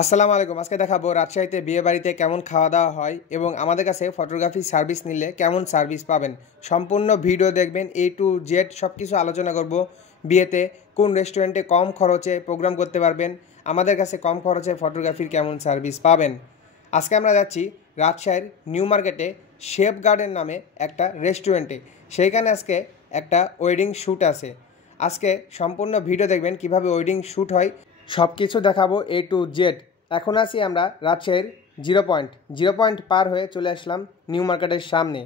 আসসালামু আলাইকুম। আজকে দেখাবো রাজশাহীতে বিয়ে বাড়িতে কেমন খাওয়া দাওয়া হয় এবং আমাদের কাছে ফটোগ্রাফি সার্ভিস নিলে কেমন সার্ভিস পাবেন। সম্পূর্ণ ভিডিও দেখবেন, A to Z সব কিছু আলোচনা করব। বিয়েতে কোন রেস্টুরেন্টে কম খরচে প্রোগ্রাম করতে পারবেন, আমাদের কাছে কম খরচে ফটোগ্রাফির কেমন সার্ভিস পাবেন। আজকে আমরা যাচ্ছি রাজশাহীর নিউ মার্কেটে শেফ গার্ডেন নামে একটা রেস্টুরেন্টে। সেইখানে আজকে একটা ওয়েডিং শ্যুট আছে। আজকে সম্পূর্ণ ভিডিও দেখবেন কিভাবে ওয়েডিং শ্যুট হয়, সব কিছু দেখাবো A to Z। এখন আসি আমরা রাজশাহীর জিরো পয়েন্ট পার হয়ে চলে আসলাম নিউ মার্কেটের সামনে।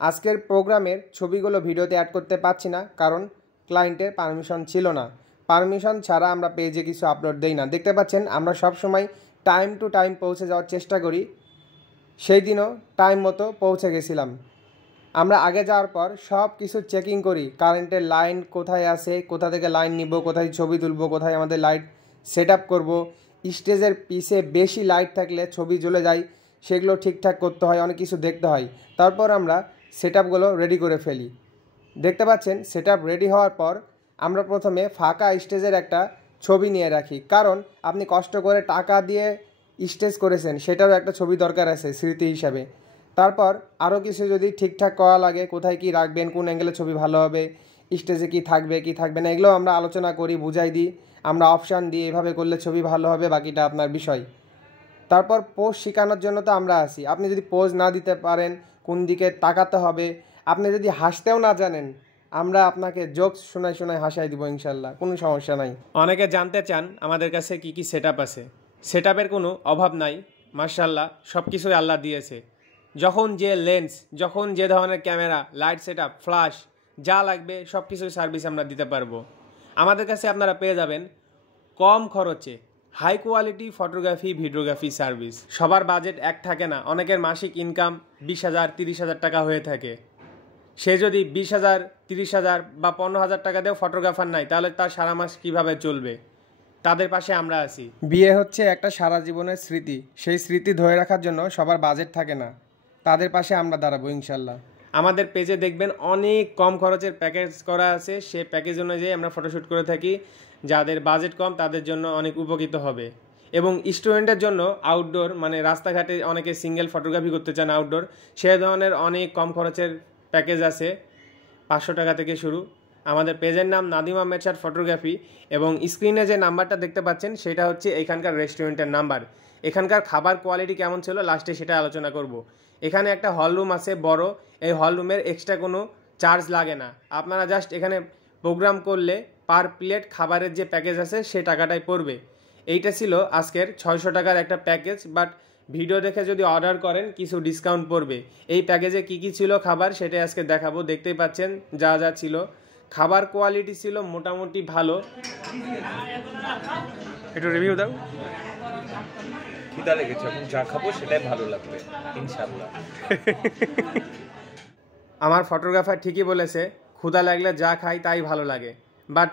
আজকের প্রোগ্রামের ছবিগুলো ভিডিওতে অ্যাড করতে পারছি না, কারণ ক্লায়েন্টের পারমিশন ছিল না। পারমিশন ছাড়া আমরা পেজে কিছু আপলোড দেই না। দেখতে পাচ্ছেন আমরা সব সময় টাইম টু টাইম পৌঁছে যাওয়ার চেষ্টা করি। সেই দিনও টাইম মতো পৌঁছে গেছিলাম। আমরা আগে যাওয়ার পর সব কিছু চেকিং করি, কারেন্টের লাইন কোথায় আছে, কোথা থেকে লাইন নিব, কোথায় ছবি তুলব, কোথায় আমাদের লাইট সেট আপ করবো। স্টেজের পিছে বেশি লাইট থাকলে ছবি জ্বলে যায়, সেগুলো ঠিকঠাক করতে হয়, অনেক কিছু দেখতে হয়। তারপর আমরা সেট আপগুলো রেডি করে ফেলি। দেখতে পাচ্ছেন সেট আপ রেডি হওয়ার পর আমরা প্রথমে ফাঁকা স্টেজের একটা ছবি নিয়ে রাখি, কারণ আপনি কষ্ট করে টাকা দিয়ে স্টেজ করেছেন, সেটারও একটা ছবি দরকার আছে স্মৃতি হিসাবে। তারপর আরও কিছু যদি ঠিকঠাক করা লাগে, কোথায় কি রাখবেন, কোন অ্যাঙ্গেলে ছবি ভালো হবে, স্টেজে কি থাকবে কি থাকবে না, এগুলো আমরা আলোচনা করি, বুঝাই দিই। আমরা অপশান দিই এভাবে করলে ছবি ভালো হবে, বাকিটা আপনার বিষয়। তারপর পোজ শেখানোর জন্য তো আমরা আসি। আপনি যদি পোজ না দিতে পারেন, কোন দিকে তাকাতে হবে, আপনি যদি হাসতেও না জানেন, আমরা আপনাকে জোকস শোনায় শোনায় হাসাই দিব ইনশাল্লাহ, কোনো সমস্যা নাই। অনেকে জানতে চান আমাদের কাছে কি কি সেট আপ আছে। সেট আপের কোনো অভাব নাই, মাশাআল্লাহ সব কিছুই আল্লাহ দিয়েছে। যখন যে লেন্স, যখন যে ধরনের camera, light set up, flash যা লাগবে সব কিছুর সার্ভিস আমরা দিতে পারবো। আমাদের কাছে আপনারা পেয়ে যাবেন কম খরচে high quality photography videography service. সবার বাজেট এক থাকে না, অনেকের মাসিক ইনকাম 20,000 30,000 টাকা হয়ে থাকে। সে যদি 20,000 30,000 বা 15,000 টাকা দিয়েও ফটোগ্রাফার নাই, তাহলে তার সারা মাস কীভাবে চলবে? তাদের পাশে আমরা আছি। বিয়ে হচ্ছে একটা সারা জীবনের স্মৃতি, সেই স্মৃতি ধরে রাখার জন্য সবার বাজেট থাকে না, তাদের পাশে আমরা দাঁড়াবো ইনশাল্লাহ। আমাদের পেজে দেখবেন অনেক কম খরচের প্যাকেজ করা আছে, সে প্যাকেজ অনুযায়ী আমরা ফটোশ্যুট করে থাকি। যাদের বাজেট কম তাদের জন্য অনেক উপকৃত হবে। এবং স্টুডেন্টের জন্য আউটডোর, মানে রাস্তাঘাটে অনেকে সিঙ্গেল ফটোগ্রাফি করতে চান আউটডোর, সে ধরনের অনেক কম খরচের প্যাকেজ আছে, 500 টাকা থেকে শুরু। আমাদের পেজের নাম নাদিম আহমেদ স্যার ফটোগ্রাফি, এবং স্ক্রিনে যে নাম্বারটা দেখতে পাচ্ছেন সেটা হচ্ছে এখানকার রেস্টুরেন্টের নাম্বার। এখানকার খাবার কোয়ালিটি কেমন ছিল লাস্টে সেটা আলোচনা করব। এখানে একটা হল রুম আছে বড়, এই হল রুমের এক্সট্রা কোনো চার্জ লাগে না। আপনারা জাস্ট এখানে প্রোগ্রাম করলে পার প্লেট খাবারের যে প্যাকেজ আছে সে টাকাটাই পড়বে। এইটা ছিল আজকের 600 টাকার একটা প্যাকেজ, বাট ভিডিও দেখে যদি অর্ডার করেন কিছু ডিসকাউন্ট পড়বে। এই প্যাকেজে কি কি ছিল খাবার সেটাই আজকে দেখাবো। দেখতেই পাচ্ছেন যা যা ছিল, খাবার কোয়ালিটি ছিল মোটামুটি ভালো। একটু রিভিউ দাও। খিদা লেগেছে, এখন যা খাবো সেটাই ভালো লাগবে ইনশাআল্লাহ। আমার ফটোগ্রাফার ঠিকই বলেছে, ক্ষুধা লাগলে যা খাই তাই ভালো লাগে, বাট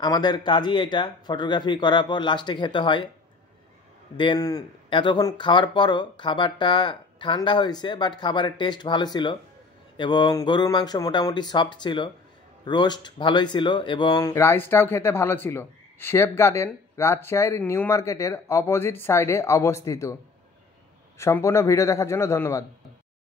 আমাদের কাজই এটা, ফটোগ্রাফি করার পর লাস্টে খেতে হয়। দেন এতক্ষণ খাওয়ার পরও খাবারটা ঠান্ডা হয়েছে, বাট খাবারের টেস্ট ভালো ছিল এবং গরুর মাংস মোটামুটি সফট ছিল, রোস্ট ভালোই ছিল এবং রাইসটাও খেতে ভালো ছিল। শেফ গার্ডেন রাজশাহীর নিউ মার্কেটের অপোজিট সাইডে অবস্থিত। সম্পূর্ণ ভিডিও দেখার জন্য ধন্যবাদ।